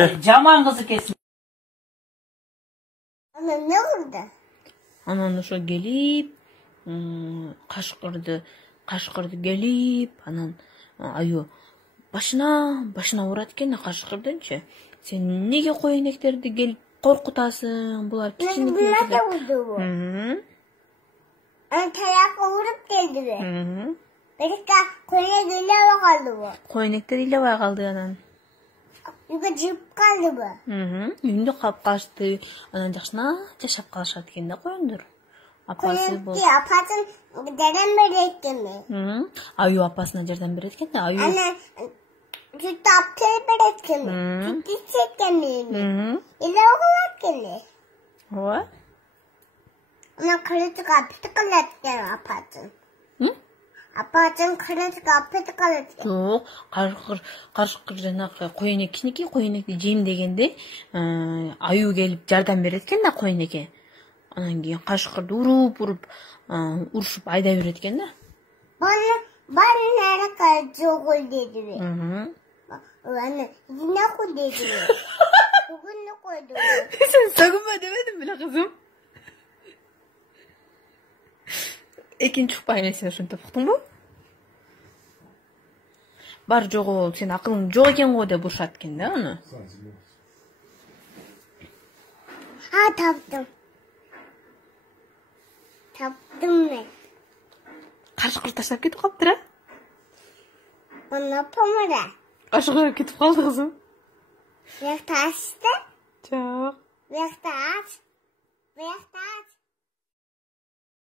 Жаман кыз экенсиң. Ana ne oldu? Анан ошо келип, кашкырды келип, анан аю башына урат экен кашкырдынчы. Сен неге коенектерди келип коркутасың? Булар кичинекей. Ne oldu bu? Ana tarafı vurup geldi be. Belki koyuna güle bakaldı bu. Коенектер илебай калды анан. Yuka cıp kaldı bu. Үйүндө калып калышты. Анан жакшына жашап калышат экен да коендөр. Апасы бол. Koyunki apatın dedem böyle mi? Аю апасына жардам берет экен да. Аю. Ana sütü aptayı böyle mi? Sütü çekemiyor mi? İle okulak geli. Ооба. Ana kırıcı kapıtı kalıttı apatın. Апатың кырык апыт калат. Жок, карышкыр жанагы коенек кичинекей коенекти жейм дегенде, аю келип жардам берет экен да коенекке. Анан кийин карышкырды урушуп айдай берет экен да. Bana nere kayacağız dedi. Ana yine koy dedi. Bugün ne koydu? Sen sagınma demedin mi la kızım? Ekin чукпай нерсени ушинтип уктуңбу? Бар жогу сен акылың жок экен го деп урушат экен да аны. Ha taptım. Taptım ben. Карышкыр таштап кетип калыптыр а? Bana pamara. Кашыгып кетип калды кызым. Yakta açtı. Жок. Yakta aç. Yakta